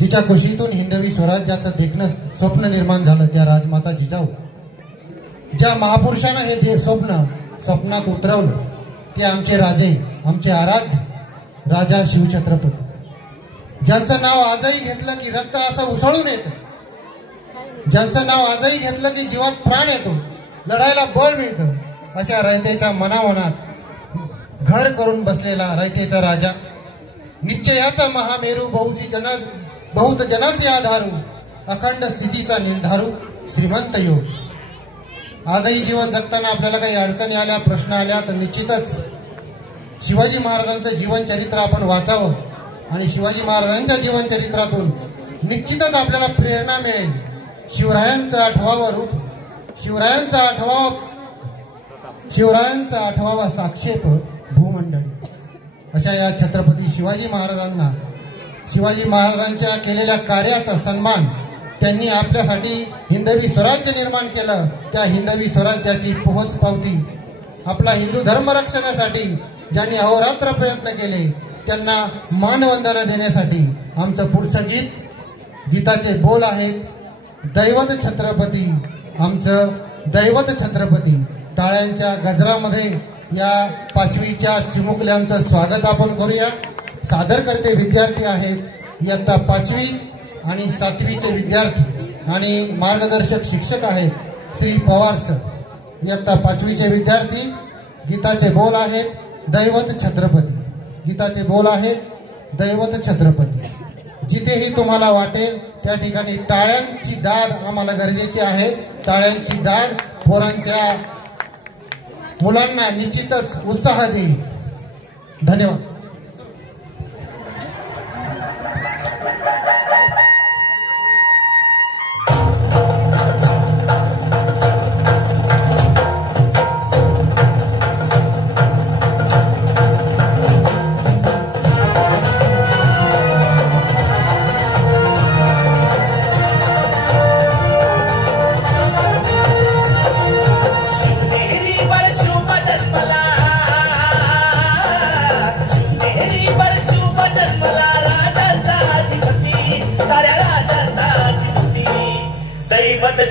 जिच्या कुशीतून हिंदवी स्वराज्याचं देखणं स्वप्न निर्माण झालं त्या राजमाता जिजाऊ, ज्या महापुरुषानं हे स्वप्न स्वप्नात उतरवलं ते आमचे राजे, आमचे आराध्य राजा शिवछत्रपती, ज्यांचं नाव आजही घेतलं की रक्त असं उसळून येतं, ज्यांचं नाव आजही घेतलं की जीवात प्राण येतो, लढायला बळ मिळतं, अशा रयतेच्या मनामनात घर करून बसलेला रयतेचा राजा, निश्चयाचा महामेरू, बहुत जनाचे आधारू, अखंड स्थितीचा निर्धारू, श्रीमंत योग. आजही जीवन जगताना आपल्याला काही अडचणी आल्या, प्रश्न आल्या तर निश्चितच शिवाजी महाराजांचं जीवनचरित्र आपण वाचावं आणि शिवाजी महाराजांच्या जीवनचरित्रातून निश्चितच आपल्याला प्रेरणा मिळेल. शिवरायांचं आठवावं रूप, शिवरायांचा आठवावा साक्षेप भूमंडळी, अशा या छत्रपती शिवाजी महाराजांना, शिवाजी महाराजांच्या केलेल्या कार्याचा सन्मान, त्यांनी आपल्यासाठी हिंदवी स्वराज्य निर्माण केलं, त्या हिंदवी स्वराज्याची पोहोच पावती, आपला हिंदू धर्म रक्षणासाठी ज्यांनी अहोरात्र प्रयत्न केले त्यांना मानवंदना देण्यासाठी आमचं पुढचं गीताचे बोल आहेत. दैवत छत्रपती, आमचं दैवत छत्रपती. टाळ्यांच्या गजरामध्ये या 5वीच्या चिमुकल्यांचं स्वागत आपण करूया. सादर करते विद्यार्थी आहेत इयत्ता 5वी आणि 7वीचे विद्यार्थी आणि मार्गदर्शक शिक्षक आहेत श्री पवार सर. इयत्ता 5वीचे विद्यार्थी. गीताचे बोल आहे दैवत छत्रपती. गीताचे बोल आहे दैवत छत्रपती. जिथेही तुम्हाला वाटेल त्या ठिकाणी टाळ्यांची दाद आम्हाला गरजेची आहे. टाळ्यांची दाद पोरांच्या, मुलांना निश्चितच उत्साह देईल. धन्यवाद.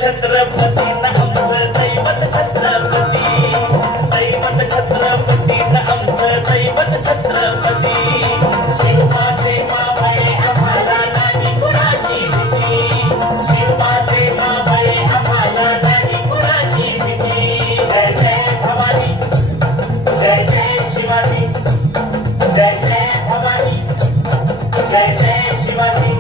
छत्रपती आमचं दैवत छत्रपती, दैवत छत्रपती आमचं दैवत छत्रपती. शिवमाते मावळे आम्हाला नाही कुणाची भीती, शिवमाते मावळे आम्हाला नाही कुणाची भीती. जय जय भवानी, जय जय शिवाजी, जय जय भवानी, जय जय शिवाजी.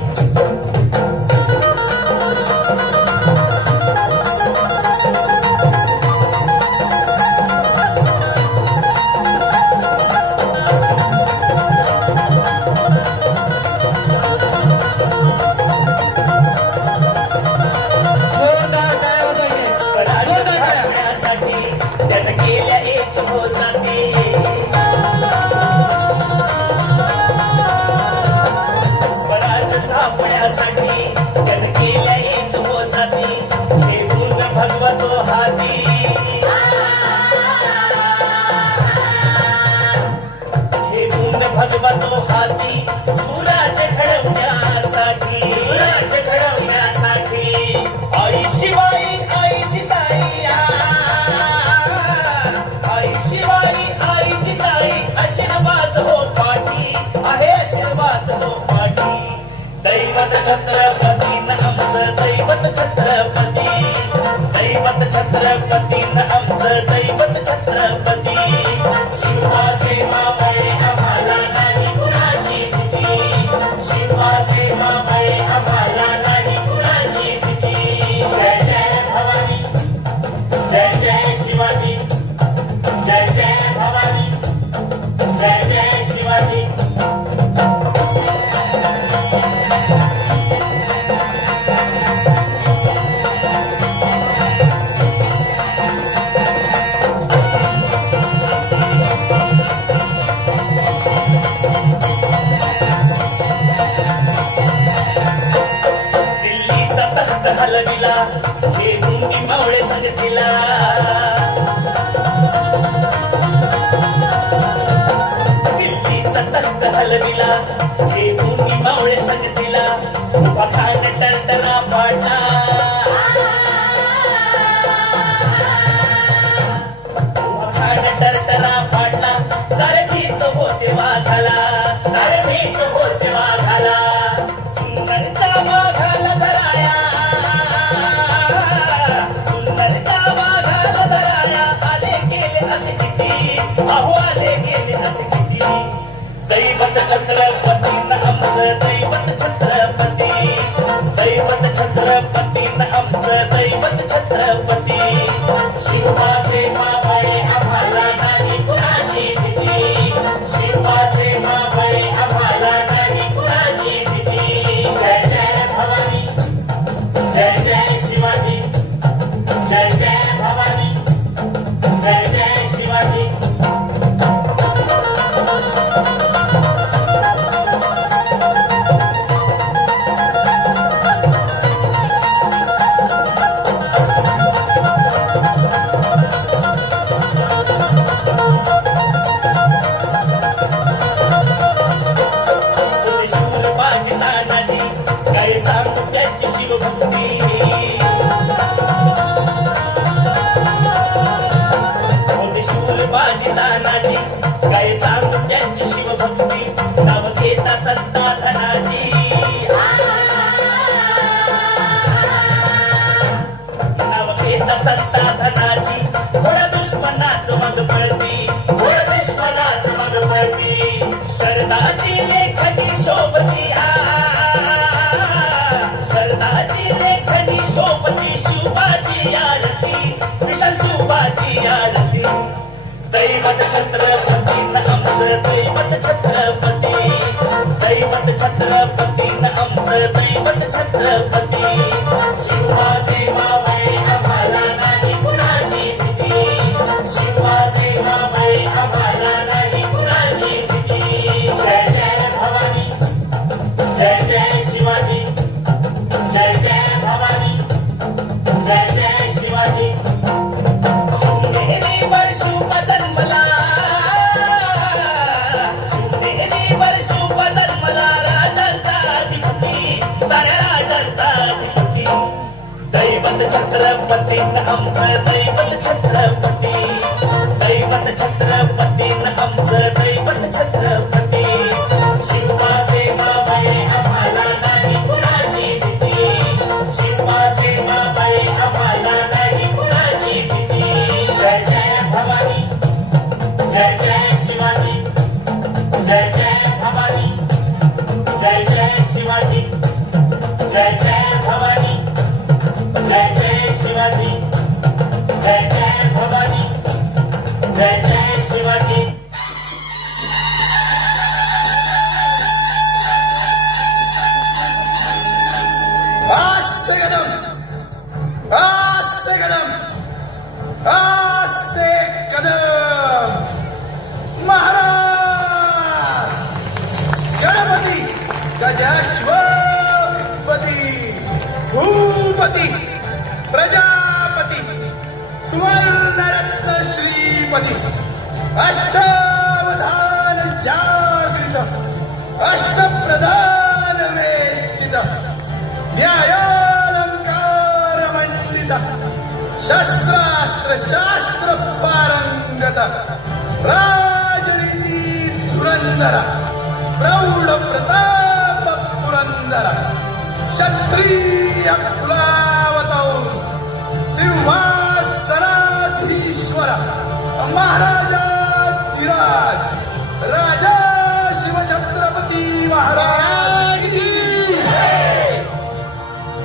भगवतो हाती सूरज घडवण्यासाठी, सूरज घडवण्यासाठी. आई शिवाई आई जिजाई, आई शिवाई आई जिजाई. आशीर्वाद हो पाठी आहे, आशीर्वाद हो पाठी. दैवत छत्रपती आमचं दैवत छत्रपती, दैवत छत्रपती आमचं दैवत छत्रपती. शिवाचे मावळे आम्हाला नाही कुणाची भीती, शिवाचे मावळे आम्हाला नाही कुणाची भीती. जय जय भवानी, जय जय शिवाजी, जय जय भवानी, जय जय शिवाजी. हलविला हे गुंडी मावळे संगतीला, दिल्लीचा तख्त हलविला हे दोन्ही मावळे संगतीला पखाड टरटरा पाडला पखाड टरटरा पाडला सारे भीत होते वाघाला सारे भीत होते वाघाला सुंदरचा वाघाला धराया सुंदरचा वाघाला धराया आले गेले असे किती अहो आले गेले असे किती दैवत छत्रपती न आमचं दैवत छत्रपती दैवत छत्रपती न आमचं दैवत छत्रपती शिवाचे मावळे आम्हाला नाही कुणाची भीती शिवाचे मावळे आम्हाला नाही कुणाची भीती जय जय भवानी जय जय शिवाजी जय जय भवानी जय जय शिवाजी काय सांगू त्यांची शिवभक्ती नाव घेता सत्ता धनाची नाव घेता सत्ता धनाची थोड्या दुश्मनाच मग पळती थोड्या दुश्मनाच मग पळती शरदाची लेखनी शोभती शरदाची लेखनी शोभती शिवाजी आरती विशाल शिवाजी आरती दैवत छत्रपती न आमचं दैवत छत्रपती दैवत छत्रपती न आमचं दैवत छत्रपती शिवाजी मावळे आम्हाला नाही कुणाची भीती शिवाजी मावळे आम्हाला नाही कुणाची भीती जय जय भवानी जय जय शिवाजी जय जय भवानी जय जय शिवाजी शिवनेरी वर्षुप जन्मला शिवनेरी वर्षुप जन्मला राजांचा अधिपती साऱ्या राजांचा अधिपती दैवत छत्रपती न आमचं दैवत छत्रपती दैवत छत्रपती न आमचं दैवत छत्रपती शिवाचे मावळे आम्हाला नाही कुणाची भीती शिवाचे मावळे आम्हाला नाही कुणाची भीती जय जय भवानी जय जय शिवाजी जय जय भवानी जय जय शिवाजी जय जय भवानी जय जय शिवाजी जय जय भवानी जय जय शिवाजी आस्ते कदम आस्ते कदम आस्ते कदम महाराज गणपती गजाधिपती भूपती प्रजापती सुवर्णरत्न श्रीपती अष्टावधान जागृत अष्टप्रधान वेष्टित न्यायालंकार मंडित शस्त्रास्त्र शास्त्र पारंगत राजनीती धुरंधर प्रौढ प्रताप पुरंदर क्षत्रिय कुलावतौ सिंहासनाधीश्वर महाराजाधिराज राजा शिवछत्रपती महाराज की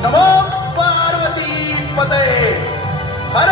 नमो पार्वती पते हर